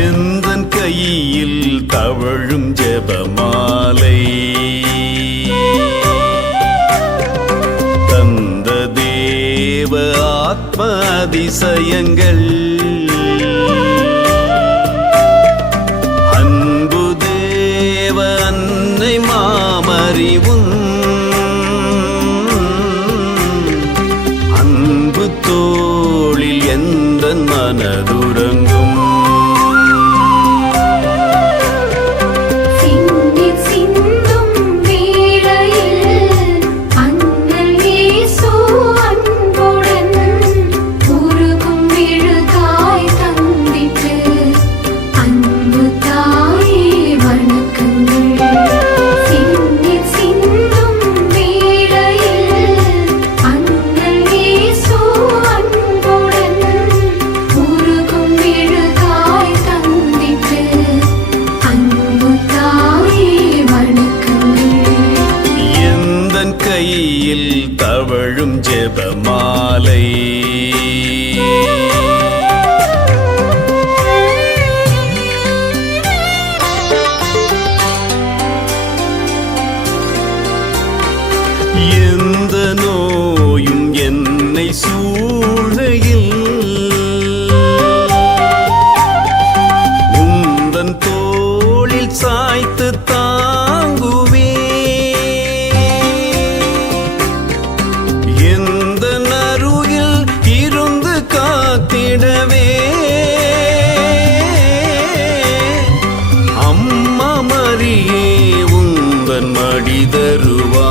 எந்தன் கையில் தவழும் ஜெபமாலை தந்த தேவ ஆத்ம அதிசயங்கள் அன்பு தேவ அன்னை மாமறிவும் அன்பு தோளில் எந்த மனதுறங்கும் கையில் தவழும் ஜெபமாலை எந்த நோயும் என்னை சூழ்கையில் உந்தன் தோளில் சாய்த்து தாங்குவே எந்த நருகில் இருந்து காத்திடவே அம்மா மரியே உந்தன் மடி தருவா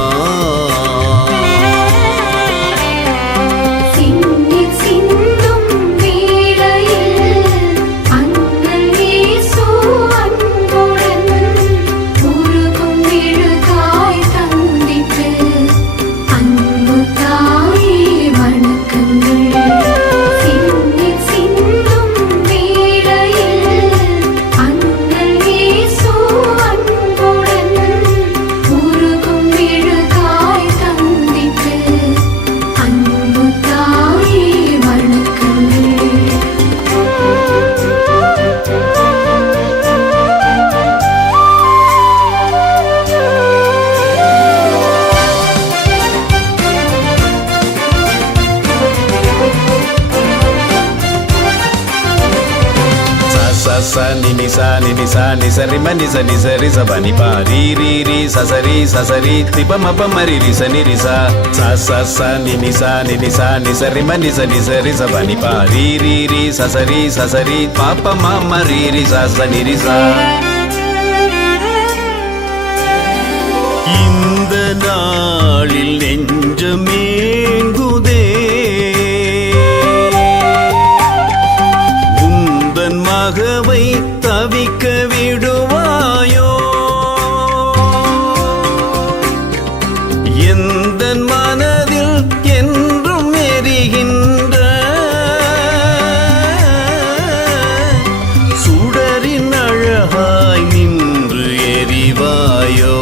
sa ni ni sa ni ni sa ni sa ri ma ni sa ri sa ba ni pa ri ri ri sa sa ri ti pa ma ri ri sa sa ni ni sa ri ma ni sa ri sa ba ni pa ri ri ri sa ri pa pa ma ri ri sa ni ri sa இந்த நாளில் நெஞ்சமேங்குதே மகவை தவிக்க விடுவாயோ எந்த மனதில் என்றும் எரிகின்ற சுடரின் அழகாய் நின்று எரிவாயோ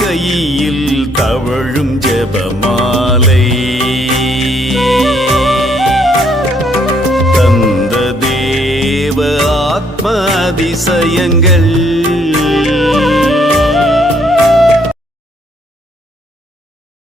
கையில் தவழும் ஜெபமாலை தந்த தேவ ஆத்ம அதிசயங்கள்